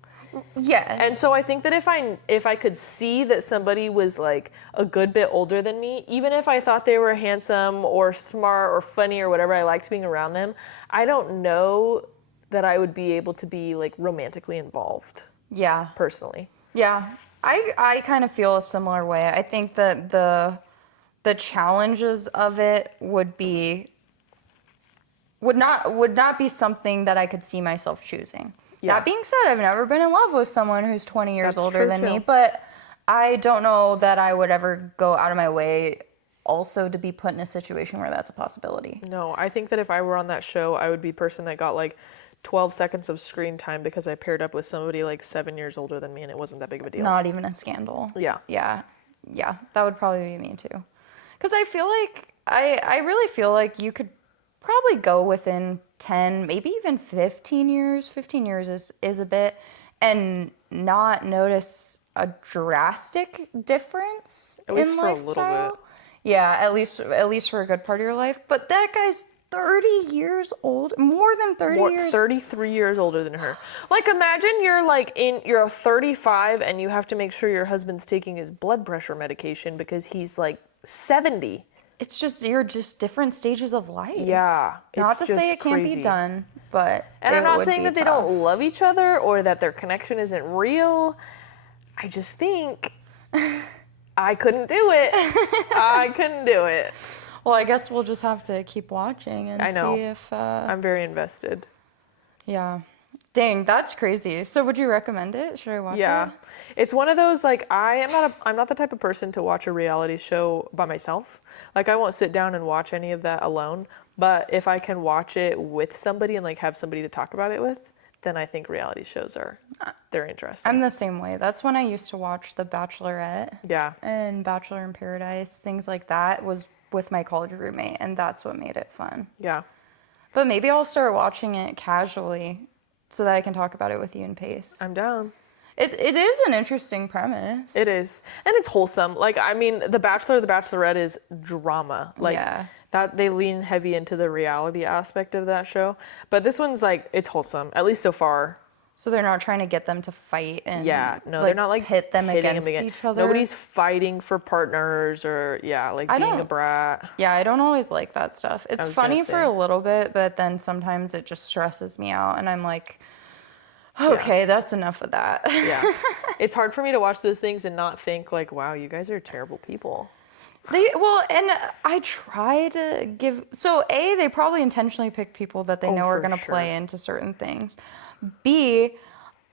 Yes. And so I think that if I could see that somebody was like a good bit older than me, even if I thought they were handsome or smart or funny or whatever, I liked being around them, I don't know that I would be able to be like romantically involved. Yeah. Personally. Yeah. I kind of feel a similar way. I think that the challenges of it would not be something that I could see myself choosing. Yeah. That being said, I've never been in love with someone who's 20 years older than me, but I don't know that I would ever go out of my way also to be put in a situation where that's a possibility. No, I think that if I were on that show, I would be a person that got like 12 seconds of screen time because I paired up with somebody like 7 years older than me and it wasn't that big of a deal. Not even a scandal. Yeah. Yeah, that would probably be me too. Because I feel like, I really feel like you could probably go within 10, maybe even 15 years. 15 years is a bit, and not notice a drastic difference in lifestyle. For a little bit. Yeah, at least for a good part of your life. But that guy's 30 years old, more than 30 years. 33 years older than her. Like imagine you're 35 and you have to make sure your husband's taking his blood pressure medication because he's like 70. It's just, you're just different stages of life. Yeah. Not to say it can't be done, but and I'm not saying that they don't love each other or that their connection isn't real. I just think I couldn't do it. I couldn't do it. Well, I guess we'll just have to keep watching and see if... I'm very invested. Yeah. Dang, that's crazy. So would you recommend it? Should I watch it? Yeah. It's one of those, like, I'm not the type of person to watch a reality show by myself. Like, I won't sit down and watch any of that alone. But if I can watch it with somebody and, like, have somebody to talk about it with, then I think reality shows they're interesting. I'm the same way. That's when I used to watch The Bachelorette. Yeah. And Bachelor in Paradise, things like that was with my college roommate, and that's what made it fun. Yeah. But maybe I'll start watching it casually so that I can talk about it with you and Pace. I'm down. It is an interesting premise. It is. And it's wholesome. Like, I mean, The Bachelor, The Bachelorette is drama. Like, that they lean heavy into the reality aspect of that show. But this one's like, it's wholesome, at least so far. So they're not trying to get them to fight and Yeah, no, they're not like pit them pitting against each other. Nobody's fighting for partners or like being a brat. Yeah, I don't always like that stuff. It's was gonna funny for say. a little bit, but then sometimes it just stresses me out and I'm like, okay, that's enough of that. Yeah. It's hard for me to watch those things and not think like, wow, you guys are terrible people. And I try to give, so A, they probably intentionally pick people that they know are for going to sure. play into certain things. B,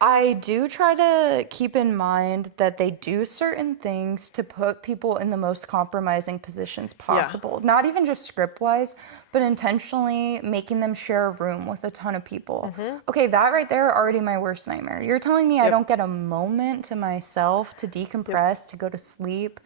I do try to keep in mind that they do certain things to put people in the most compromising positions possible. Not even just script-wise, but intentionally making them share a room with a ton of people. Okay, that right there, already my worst nightmare. You're telling me I don't get a moment to myself to decompress, to go to sleep,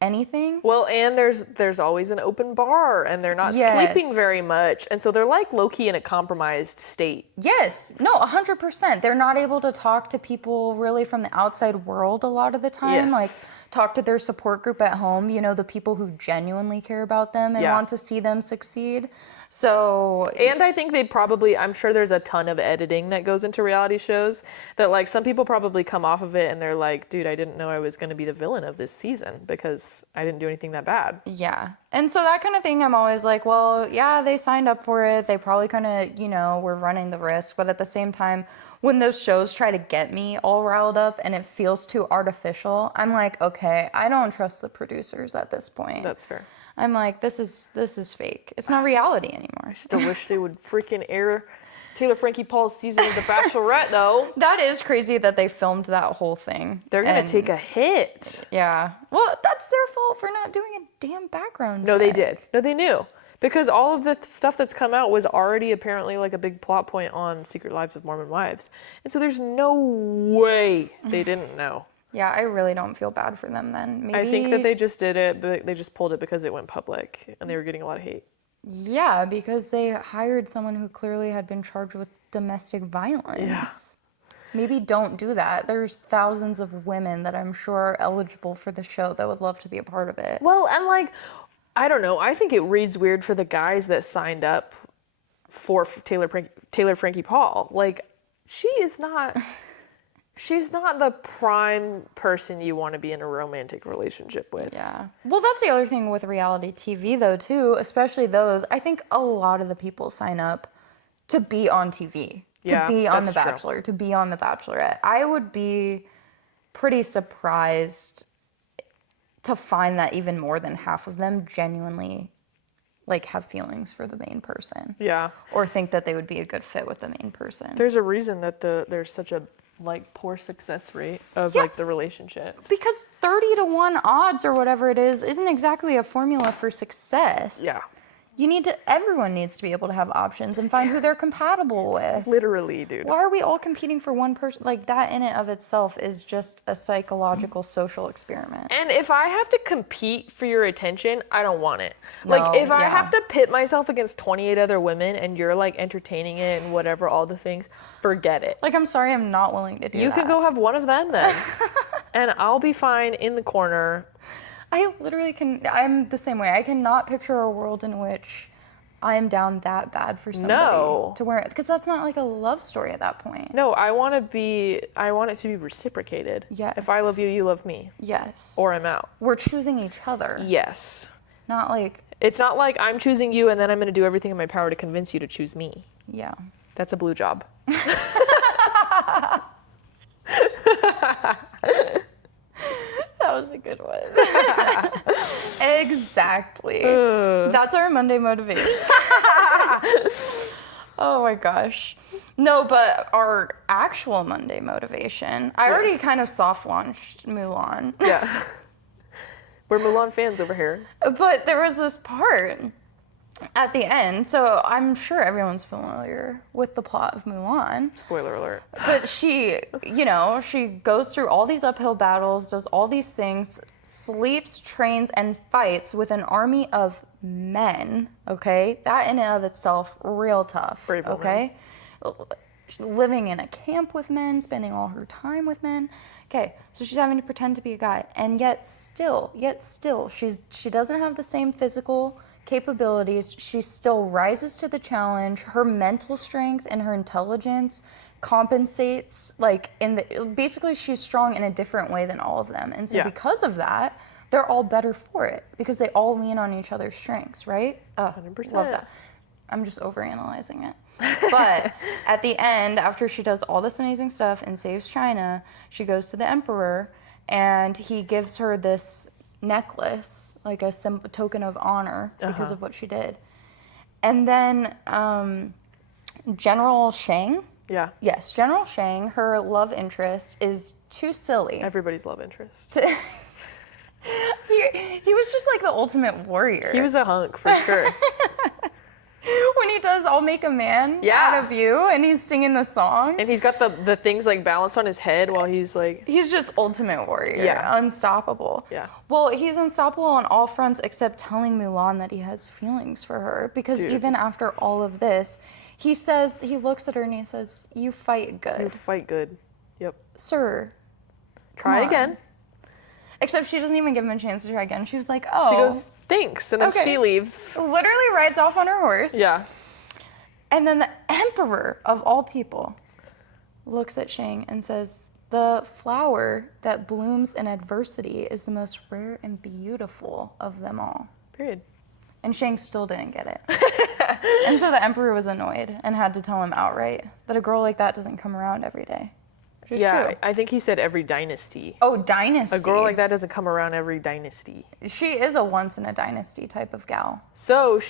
anything? Well, and there's always an open bar and they're not sleeping very much. And so they're like low-key in a compromised state. Yes, no, 100%. They're not able to talk to people really from the outside world a lot of the time. Yes. Like, talk to their support group at home, the people who genuinely care about them and want to see them succeed. So, and I think I'm sure there's a ton of editing that goes into reality shows that like some people probably come off of it and they're like, dude, I didn't know I was going to be the villain of this season because I didn't do anything that bad. yeah. And so that kind of thing, I'm always like, well, yeah, they signed up for it. They probably kind of, were running the risk. But at the same time, when those shows try to get me all riled up and it feels too artificial, I'm like, okay, I don't trust the producers at this point. That's fair. I'm like, this is fake. It's not reality anymore. Still wish they would freaking air Taylor Frankie Paul's season of The Bachelorette, though. That is crazy that they filmed that whole thing. They're going to take a hit. Yeah. Well, that's their fault for not doing a damn background No, they check. did. No, they knew. Because all of the stuff that's come out was already apparently like a big plot point on Secret Lives of Mormon Wives. And so there's no way they didn't know. Yeah, I really don't feel bad for them then. Maybe... I think that they just did it, but they just pulled it because it went public and they were getting a lot of hate. Yeah, because they hired someone who clearly had been charged with domestic violence. Yeah. Maybe don't do that. There's thousands of women that I'm sure are eligible for the show that would love to be a part of it. Well, and like, I don't know. I think it reads weird for the guys that signed up for Taylor Frankie Paul. Like, she's not the prime person you want to be in a romantic relationship with. Yeah. Well, that's the other thing with reality TV, though, too, especially those. I think a lot of the people sign up to be on TV, to be on The Bachelor, to be on The Bachelorette. I would be pretty surprised to find that even more than half of them genuinely like have feelings for the main person. Yeah. Or think that they would be a good fit with the main person. There's a reason that there's such a like poor success rate of like the relationship. Because 30-1 odds or whatever it is isn't exactly a formula for success. Yeah. Everyone needs to be able to have options and find who they're compatible with. Literally, dude. Why are we all competing for one person? Like, that in and of itself is just a psychological social experiment. And if I have to compete for your attention, I don't want it. Like, if I have to pit myself against 28 other women and you're like entertaining it and whatever, all the things, forget it. Like, I'm sorry, I'm not willing to do that. You can go have one of them then. And I'll be fine in the corner. I literally I'm the same way. I cannot picture a world in which I am down that bad for somebody to wear it. Because that's not like a love story at that point. No, I want it to be reciprocated. Yes. If I love you, you love me. Yes. Or I'm out. We're choosing each other. Yes. Not like... It's not like I'm choosing you and then I'm going to do everything in my power to convince you to choose me. Yeah. That's a blue job. That was a good one. Exactly. That's our Monday motivation. Oh my gosh. No, but our actual Monday motivation, I already kind of soft launched Mulan. Yeah. We're Mulan fans over here. But there was this part at the end, so I'm sure everyone's familiar with the plot of Mulan. Spoiler alert. But she goes through all these uphill battles, does all these things, sleeps, trains, and fights with an army of men, okay? That in and of itself, real tough, Brave woman. okay? Living in a camp with men, spending all her time with men. Okay, so she's having to pretend to be a guy, and yet still, she doesn't have the same physical capabilities, she still rises to the challenge. Her mental strength and her intelligence compensates, like, basically she's strong in a different way than all of them. And so because of that, they're all better for it because they all lean on each other's strengths, right? 100%. Love that. I'm just overanalyzing it. But at the end, after she does all this amazing stuff and saves China, she goes to the emperor and he gives her this necklace, like a token of honor because of what she did. And then General Shang. Yeah. Yes, General Shang, her love interest, is too silly. Everybody's love interest. He was just like the ultimate warrior. He was a hunk for sure. When he does I'll make a man out of you and he's singing the song. And he's got the things like balanced on his head while he's like... He's just ultimate warrior. Unstoppable. Yeah. Well, he's unstoppable on all fronts except telling Mulan that he has feelings for her. Because even after all of this, he looks at her and he says, you fight good. You fight good. Yep. Sir. Try again. Except she doesn't even give him a chance to try again. She was like, oh. She goes, thanks. And then she leaves. Literally rides off on her horse. Yeah. And then the emperor of all people looks at Shang and says, the flower that blooms in adversity is the most rare and beautiful of them all. Period. And Shang still didn't get it. And so the emperor was annoyed and had to tell him outright that a girl like that doesn't come around every day. Which is true. I think he said every dynasty. Oh, dynasty. A girl like that doesn't come around every dynasty. She is a once in a dynasty type of gal. So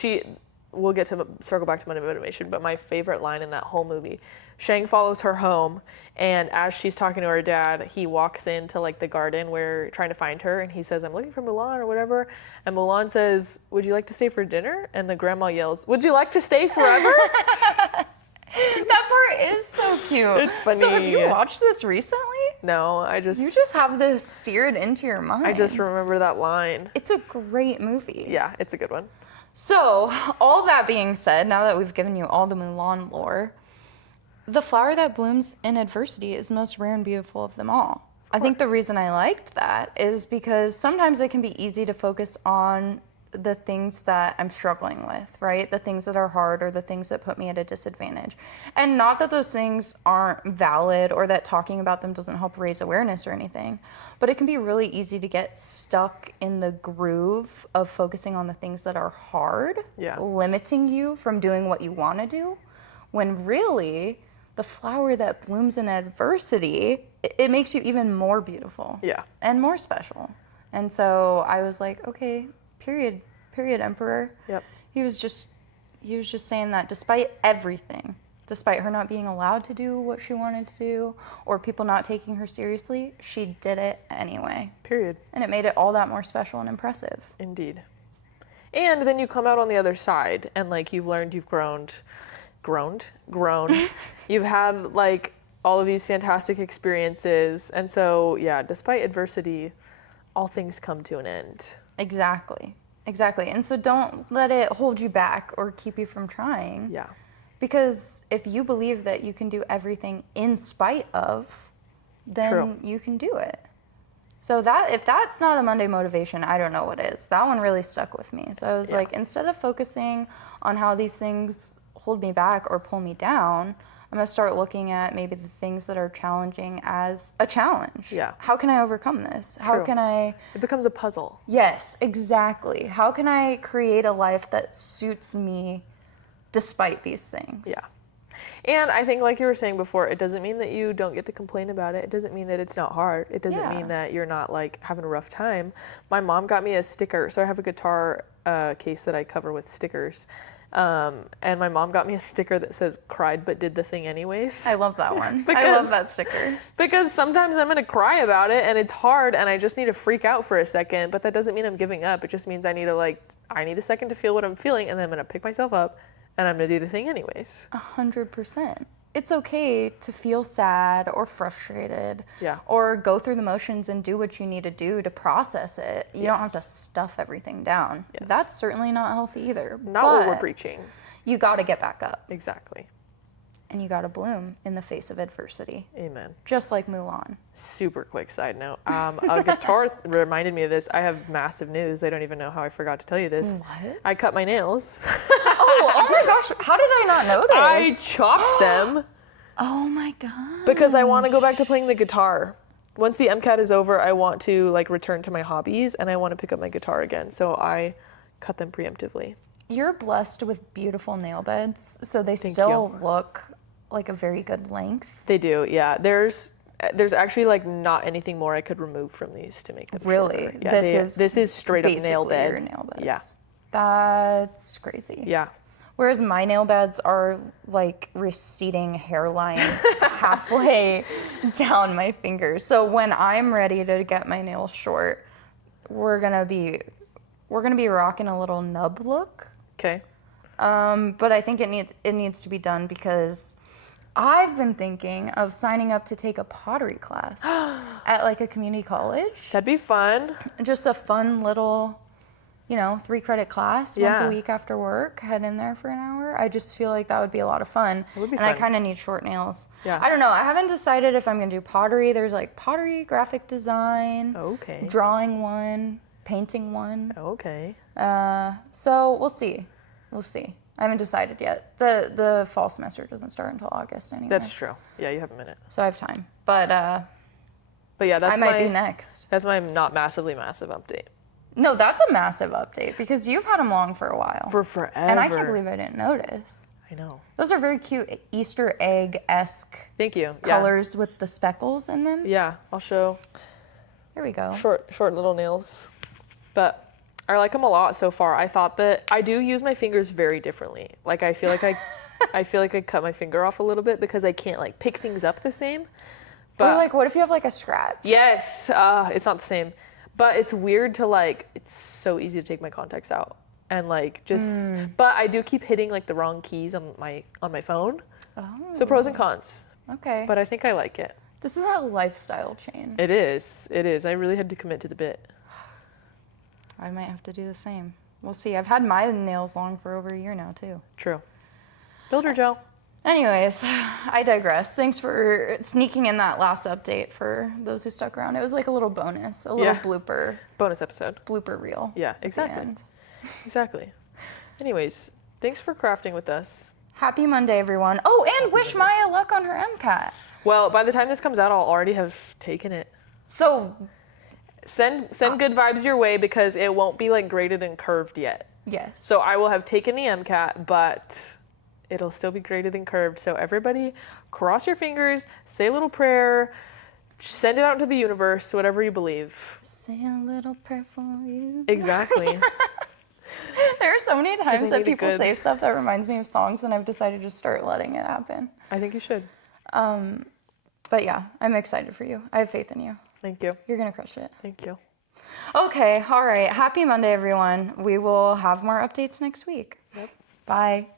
we'll get to circle back to my motivation, but my favorite line in that whole movie, Shang follows her home, and as she's talking to her dad, he walks into like the garden where trying to find her, and he says, I'm looking for Mulan or whatever, and Mulan says, would you like to stay for dinner? And the grandma yells, would you like to stay forever? That part is so cute. It's funny. So have you watched this recently? No, You just have this seared into your mind. I just remember that line. It's a great movie. Yeah, it's a good one. So, all that being said, now that we've given you all the Mulan lore, the flower that blooms in adversity is the most rare and beautiful of them all. I think the reason I liked that is because sometimes it can be easy to focus on the things that I'm struggling with, right? The things that are hard or the things that put me at a disadvantage. And not that those things aren't valid or that talking about them doesn't help raise awareness or anything, but it can be really easy to get stuck in the groove of focusing on the things that are hard, limiting you from doing what you want to do, when really the flower that blooms in adversity, it makes you even more beautiful and more special. And so I was like, okay, period, emperor. Yep. He was just saying that despite everything, despite her not being allowed to do what she wanted to do or people not taking her seriously, she did it anyway. Period. And it made it all that more special and impressive. Indeed. And then you come out on the other side and like you've learned, you've grown. You've had like all of these fantastic experiences. And so, yeah, despite adversity, all things come to an end. Exactly. And so don't let it hold you back or keep you from trying. Yeah. Because if you believe that you can do everything in spite of, then you can do it. So that if that's not a Monday motivation, I don't know what is. That one really stuck with me. So I was like, instead of focusing on how these things hold me back or pull me down, I'm going to start looking at maybe the things that are challenging as a challenge. Yeah. How can I overcome this? How can I... It becomes a puzzle. Yes, exactly. How can I create a life that suits me despite these things? Yeah. And I think like you were saying before, it doesn't mean that you don't get to complain about it. It doesn't mean that it's not hard. It doesn't mean that you're not like having a rough time. My mom got me a sticker. So I have a guitar case that I cover with stickers. And my mom got me a sticker that says cried but did the thing anyways. I love that one. I love that sticker. Because sometimes I'm going to cry about it and it's hard and I just need to freak out for a second, but that doesn't mean I'm giving up. It just means I need a second to feel what I'm feeling and then I'm going to pick myself up and I'm going to do the thing anyways. 100%. It's okay to feel sad or frustrated or go through the motions and do what you need to do to process it. You don't have to stuff everything down. Yes. That's certainly not healthy either. Not what we're preaching. You got to get back up. Exactly. and you gotta bloom in the face of adversity. Amen. Just like Mulan. Super quick side note. A guitar reminded me of this. I have massive news. I don't even know how I forgot to tell you this. What? I cut my nails. Oh my gosh, how did I not notice? I chopped them Oh my god. because I want to go back to playing the guitar. Once the MCAT is over, I want to like return to my hobbies and I want to pick up my guitar again. So I cut them preemptively. You're blessed with beautiful nail beds, so they Thank still you. look like a very good length. They do, yeah. There's actually like not anything more I could remove from these to make them Really? shorter. Yeah, this is straight up nail Basically bed. your nail beds. Yeah. That's crazy. Yeah. Whereas my nail beds are like receding hairline halfway down my fingers. So when I'm ready to get my nails short, we're gonna be rocking a little nub look. Okay. But I think it needs to be done because I've been thinking of signing up to take a pottery class at like a community college. That'd be fun. Just a fun little, 3-credit class once Yeah. a week after work. Head in there for an hour. I just feel like that would be a lot of fun. It would be and I fun. kind of need short nails. Yeah. I don't know. I haven't decided if I'm gonna do pottery. There's like pottery, graphic design, Okay. drawing one, painting one. Okay. So we'll see. We'll see. I haven't decided yet. The fall semester doesn't start until August anyway. That's true. Yeah, you have a minute. So I have time. But yeah, that's I might do next. That's my not massively massive update. No, that's a massive update because you've had them long for a while. For forever. And I can't believe I didn't notice. I know. Those are very cute Easter egg-esque Thank you. colors with the speckles in them. Yeah, I'll show Here we go. short little nails. But I like them a lot so far. I thought that I do use my fingers very differently. Like I feel like I cut my finger off a little bit because I can't like pick things up the same. But Or like, what if you have like a scratch? yes, it's not the same. But it's weird to like, it's so easy to take my contacts out and like just, but I do keep hitting like the wrong keys on my phone. Oh, So pros and cons, okay. but I think I like it. This is a lifestyle change. It is. I really had to commit to the bit. I might have to do the same. We'll see. I've had my nails long for over a year now, too. True. Builder gel. Anyways, I digress. Thanks for sneaking in that last update for those who stuck around. It was like a little bonus, a little Yeah. Bonus episode. blooper reel. Yeah, at the exactly. end. Exactly. Anyways, thanks for crafting with us. Happy Monday, everyone. Oh, and wish Maya luck on her MCAT. Well, by the time this comes out, I'll already have taken it. So, Send good vibes your way because it won't be like graded and curved yet. yes. So I will have taken the MCAT, but it'll still be graded and curved. So everybody cross your fingers, say a little prayer, send it out into the universe, whatever you believe. Say a little prayer for you. Exactly. There are so many times I that need a people good- say stuff that reminds me of songs, and I've decided to start letting it happen. I think you should. But yeah, I'm excited for you. I have faith in you. Thank you. You're gonna crush it. Thank you. Okay, all right. Happy Monday, everyone. We will have more updates next week. Yep. Bye.